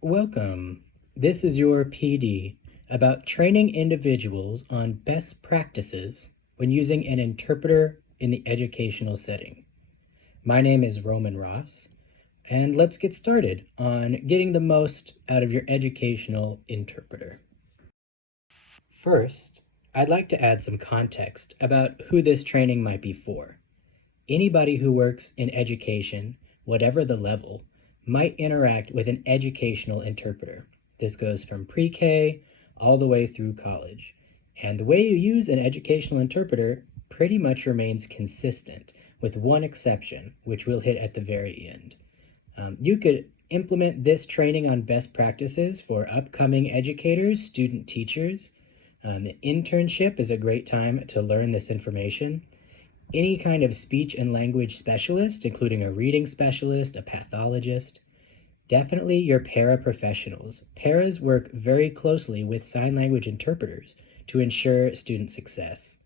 Welcome. This is your PD about training individuals on best practices when using an interpreter in the educational setting. My name is Roman Ross, and let's get started on getting the most out of your educational interpreter. First, I'd like to add some context about who this training might be for. Anybody who works in education, whatever the level, might interact with an educational interpreter. This goes from pre-K all the way through college. And the way you use an educational interpreter pretty much remains consistent, with one exception, which we'll hit at the very end. You could implement this training on best practices for upcoming educators, student teachers. Internship is a great time to learn this information. Any kind of speech and language specialist, including a reading specialist, a pathologist. Definitely your paraprofessionals. Paras work very closely with sign language interpreters to ensure student success.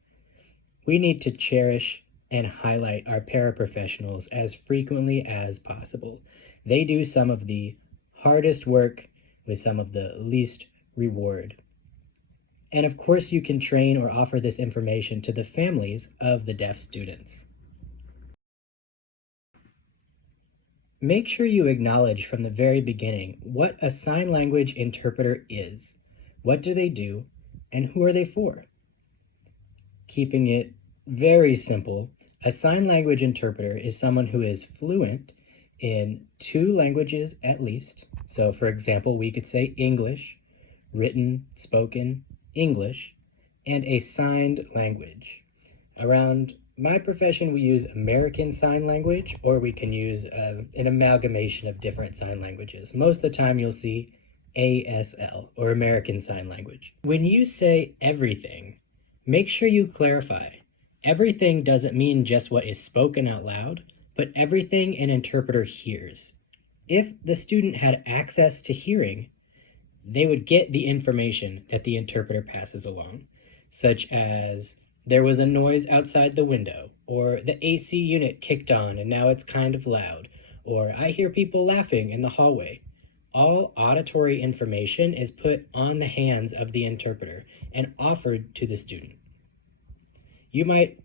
We need to cherish and highlight our paraprofessionals as frequently as possible. They do some of the hardest work with some of the least reward. And of course, you can train or offer this information to the families of the deaf students. Make sure you acknowledge from the very beginning what a sign language interpreter is, what do they do, and who are they for? Keeping it very simple, a sign language interpreter is someone who is fluent in 2 languages at least. So for example, we could say English, written, spoken, English, and a signed language. Around my profession, we use American Sign Language, or we can use an amalgamation of different sign languages. Most of the time you'll see ASL, or American Sign Language. When you say everything, make sure you clarify. Everything doesn't mean just what is spoken out loud, but everything an interpreter hears. If the student had access to hearing, they would get the information that the interpreter passes along, such as there was a noise outside the window, or the AC unit kicked on and now it's kind of loud, or I hear people laughing in the hallway. All auditory information is put on the hands of the interpreter and offered to the student. You might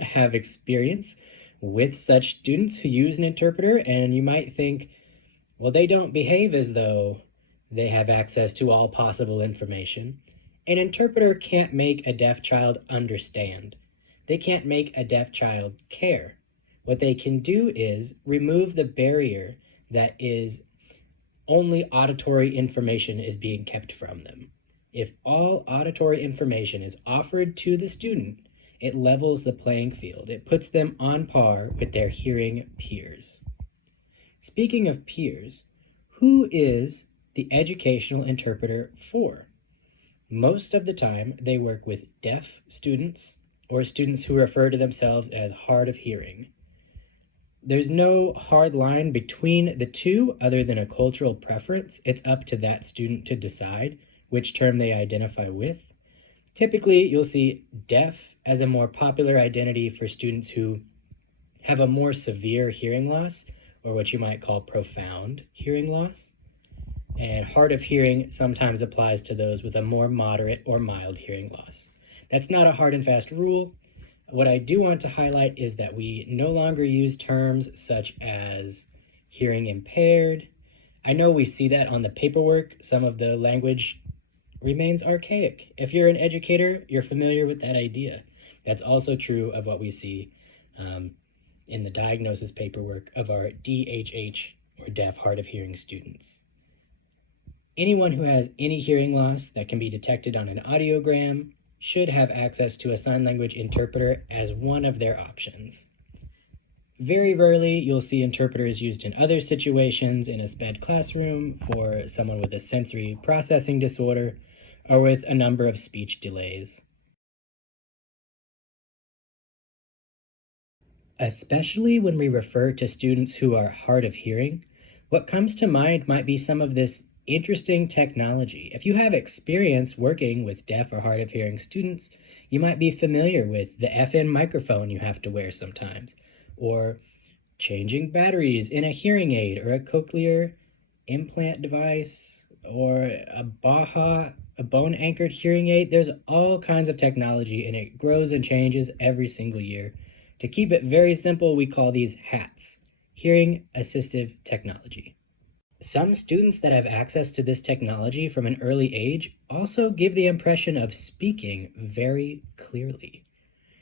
have experience with such students who use an interpreter, and you might think, well, they don't behave as though they have access to all possible information. An interpreter can't make a deaf child understand. They can't make a deaf child care. What they can do is remove the barrier that is only auditory information is being kept from them. If all auditory information is offered to the student, it levels the playing field. It puts them on par with their hearing peers. Speaking of peers, who is the educational interpreter for? Most of the time, they work with deaf students or students who refer to themselves as hard of hearing. There's no hard line between the two other than a cultural preference. It's up to that student to decide which term they identify with. Typically, you'll see deaf as a more popular identity for students who have a more severe hearing loss, or what you might call profound hearing loss. And hard of hearing sometimes applies to those with a more moderate or mild hearing loss. That's not a hard and fast rule. What I do want to highlight is that we no longer use terms such as hearing impaired. I know we see that on the paperwork. Some of the language remains archaic. If you're an educator, you're familiar with that idea. That's also true of what we see in the diagnosis paperwork of our DHH, or deaf hard of hearing students. Anyone who has any hearing loss that can be detected on an audiogram should have access to a sign language interpreter as one of their options. Very rarely, you'll see interpreters used in other situations, in a SPED classroom for someone with a sensory processing disorder or with a number of speech delays. Especially when we refer to students who are hard of hearing, what comes to mind might be some of this interesting technology. If you have experience working with deaf or hard of hearing students, you might be familiar with the FN microphone you have to wear sometimes, or changing batteries in a hearing aid or a cochlear implant device, or a a bone-anchored hearing aid. There's all kinds of technology, and it grows and changes every single year. To keep it very simple, we call these HATs, hearing assistive technology. Some students that have access to this technology from an early age also give the impression of speaking very clearly.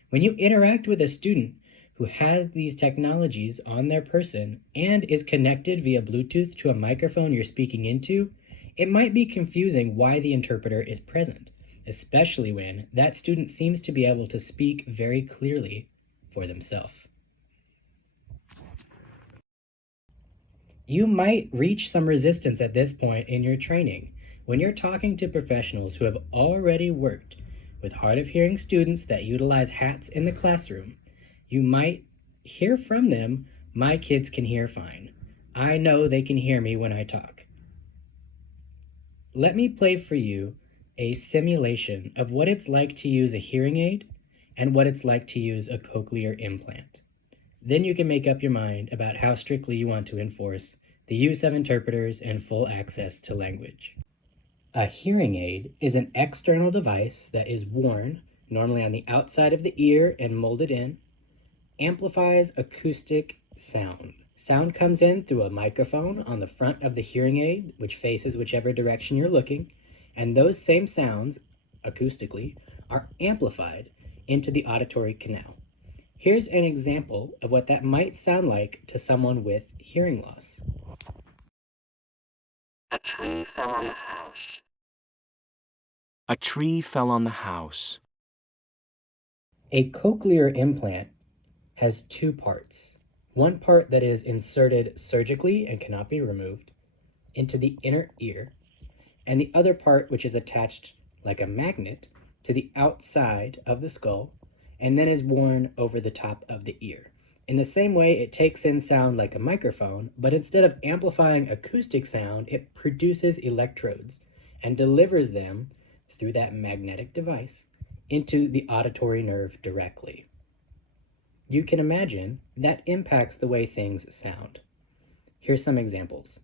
When you interact with a student who has these technologies on their person and is connected via Bluetooth to a microphone you're speaking into, it might be confusing why the interpreter is present, especially when that student seems to be able to speak very clearly for themselves. You might reach some resistance at this point in your training when you're talking to professionals who have already worked with hard of hearing students that utilize HATs in the classroom. You might hear from them, "My kids can hear fine. I know they can hear me when I talk." Let me play for you a simulation of what it's like to use a hearing aid and what it's like to use a cochlear implant. Then you can make up your mind about how strictly you want to enforce the use of interpreters and full access to language. A hearing aid is an external device that is worn, normally on the outside of the ear and molded in, amplifies acoustic sound. Sound comes in through a microphone on the front of the hearing aid, which faces whichever direction you're looking, and those same sounds, acoustically, are amplified into the auditory canal. Here's an example of what that might sound like to someone with hearing loss. A tree fell on the house. A tree fell on the house. A cochlear implant has two parts. One part that is inserted surgically and cannot be removed into the inner ear, and the other part which is attached like a magnet to the outside of the skull and then is worn over the top of the ear. In the same way, it takes in sound like a microphone, but instead of amplifying acoustic sound, it produces electrodes and delivers them through that magnetic device into the auditory nerve directly. You can imagine that impacts the way things sound. Here's some examples.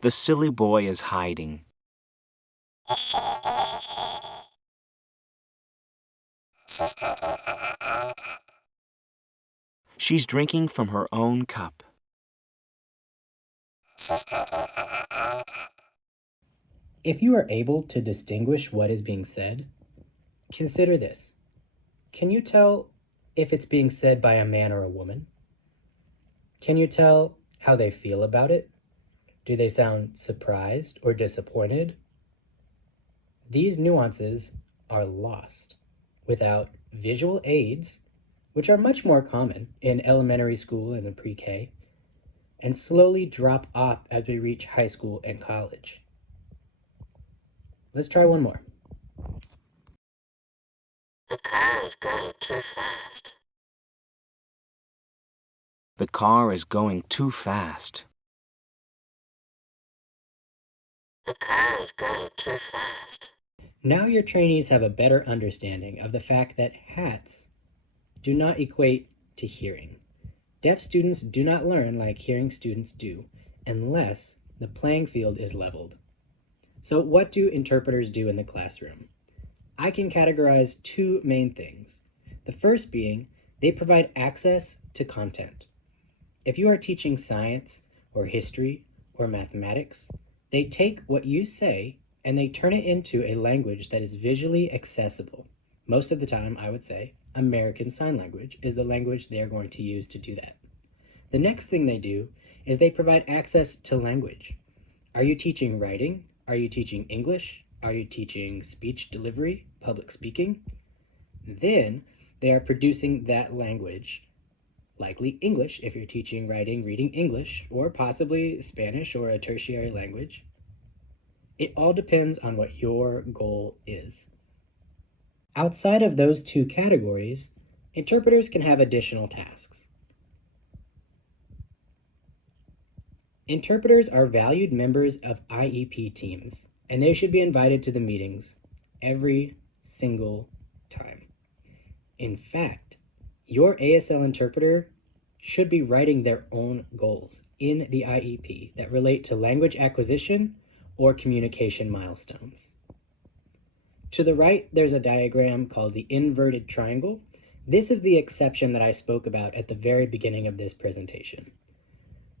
The silly boy is hiding. She's drinking from her own cup. If you are able to distinguish what is being said, consider this. Can you tell if it's being said by a man or a woman? Can you tell how they feel about it? Do they sound surprised or disappointed? These nuances are lost without visual aids, which are much more common in elementary school and in pre-K, and slowly drop off as we reach high school and college. Let's try one more. The car is going too fast. The car is going too fast. The car is going too fast. Now your trainees have a better understanding of the fact that HATs do not equate to hearing. Deaf students do not learn like hearing students do unless the playing field is leveled. So what do interpreters do in the classroom? I can categorize two main things. The first being they provide access to content. If you are teaching science or history or mathematics, they take what you say and they turn it into a language that is visually accessible. Most of the time, I would say, American Sign Language is the language they're going to use to do that. The next thing they do is they provide access to language. Are you teaching writing? Are you teaching English? Are you teaching speech delivery, public speaking? Then they are producing that language, likely English if you're teaching writing, reading English, or possibly Spanish or a tertiary language. It all depends on what your goal is. Outside of those two categories, interpreters can have additional tasks. Interpreters are valued members of IEP teams, and they should be invited to the meetings every single time. In fact, your ASL interpreter should be writing their own goals in the IEP that relate to language acquisition or communication milestones. To the right, there's a diagram called the inverted triangle. This is the exception that I spoke about at the very beginning of this presentation.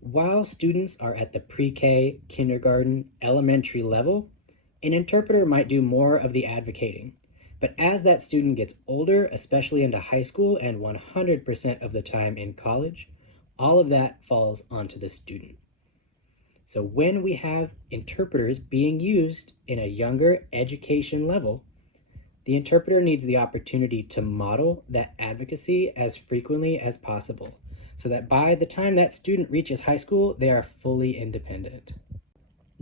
While students are at the pre-K, kindergarten, elementary level, an interpreter might do more of the advocating. But as that student gets older, especially into high school and 100% of the time in college, all of that falls onto the student. So when we have interpreters being used in a younger education level, the interpreter needs the opportunity to model that advocacy as frequently as possible, so that by the time that student reaches high school, they are fully independent.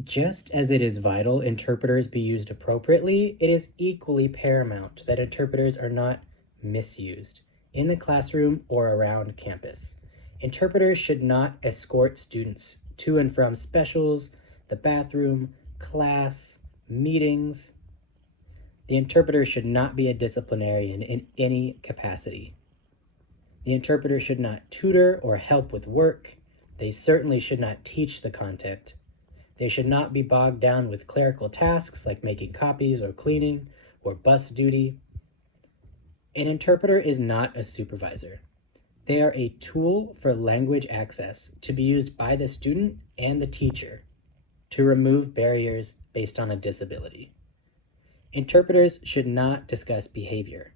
Just as it is vital interpreters be used appropriately, it is equally paramount that interpreters are not misused in the classroom or around campus. Interpreters should not escort students to and from specials, the bathroom, class, meetings. The interpreter should not be a disciplinarian in any capacity. The interpreter should not tutor or help with work. They certainly should not teach the content. They should not be bogged down with clerical tasks like making copies or cleaning or bus duty. An interpreter is not a supervisor. They are a tool for language access to be used by the student and the teacher to remove barriers based on a disability. Interpreters should not discuss behavior.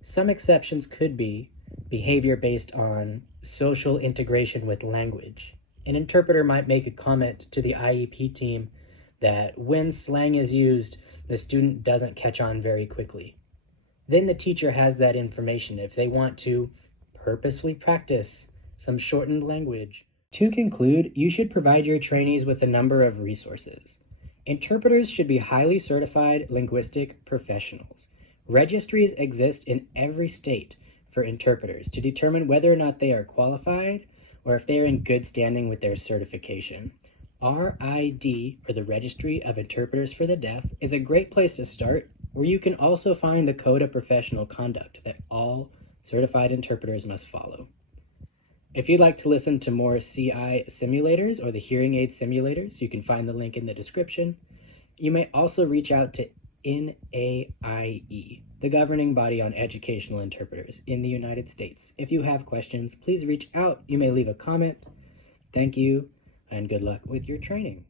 Some exceptions could be behavior based on social integration with language. An interpreter might make a comment to the IEP team that when slang is used, the student doesn't catch on very quickly. Then the teacher has that information if they want to purposefully practice some shortened language. To conclude, you should provide your trainees with a number of resources. Interpreters should be highly certified linguistic professionals. Registries exist in every state for interpreters to determine whether or not they are qualified or if they are in good standing with their certification. RID, or the Registry of Interpreters for the Deaf, is a great place to start, where you can also find the Code of Professional Conduct that all certified interpreters must follow. If you'd like to listen to more CI simulators or the hearing aid simulators, you can find the link in the description. You may also reach out to NAIE, the governing body on educational interpreters in the United States. If you have questions, please reach out. You may leave a comment. Thank you, and good luck with your training.